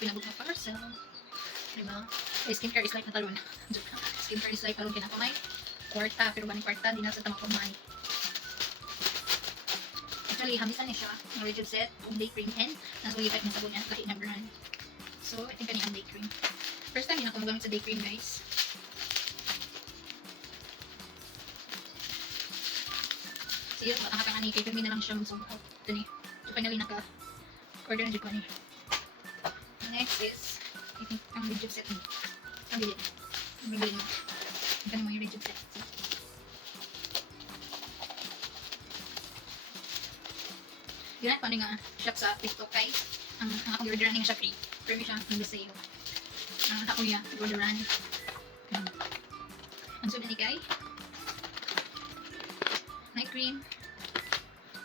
pinabog na parcel. Diba? Skincare is like natalon. Skincare is like talon kinakamay. Kwarta, pero ba ni kwarta, di na sa tamang pagmay. Actually, hamisan niya siya. Ang Rejuve set, day cream, and nasulipat niya sabon niya, lahi na brand. So, I think kanina ang day cream. First time yun ako magamit sa day cream, guys. Sige, matangka ka nga ni, kay Pirmi na lang siya mag-sold out. Ito ni. So, finally, naka-order na dito ko ni. Next is, I think, ang Rejuve set ni. Ang bilit. Ang bilit mo. Ang kanina mo yung Rejuve set. Ganyan pa nga shop sa TikTok kay ang akong orderan nga siya free. Free siya in the sale. Ang ako niya orderan. Ang sunod ni kay night cream,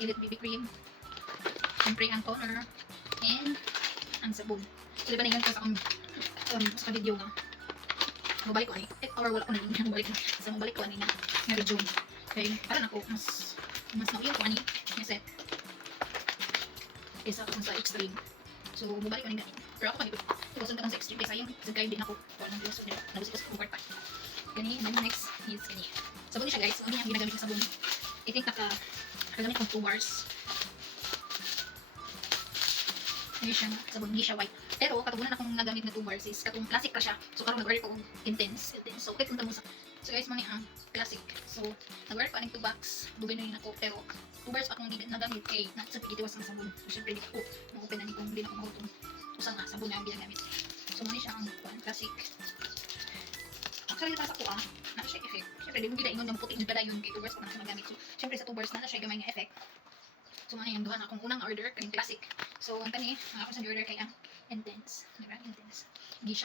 Elite BB cream, siyempre ang toner, and ang sabon. So, diba na yun ko sa akong sa video nga. Mabalik ko ani. Or wala ko na yun. Mabalik na. So, mabalik ko ani na review. Okay, para na ko mas nauyon ko ani nga set. Isa ako sa extreme. So, mabalik ko rin ganin. Pero ako pag iwasan ka lang sa extreme kasi yung sa guide din ako. Kung anong gusto nila. Nabusik ko sa convert pa. Gani, then next is gani. Sabon siya guys. Ano yung ginagamit ng sabon? I think nakagamit kong 2 bars. Ayun siya, sabon. Hindi siya white. Pero, katugunan akong nagamit na 2 bars is katong classic pa siya. So, karoon nag-order ko intense. So, okay, punta mo sa. So, guys, mani ang classic. So, nag-order ko aning 2 box. Dugay na rin ako. Pero, 2 bars akong nagamit kay na sa pigitiwas ng sabon. So, syempre, hindi ako ma-open na nitong hindi na ako mahutong. Usang nga, sabon na ang ginagamit. So, mani siya ang classic. Actually, para sa kuha, na siya effect. Syempre, di mo ginaingon yung puti yung padayon kay 2 bars ko na siya nagamit. So, syempre, sa 2 bars na siya gamay nga effect. So, mani yung duha na akong unang order, kaning classic. So, ang kani, ako sa order kay ang intense. Diba? Intense. Hindi siya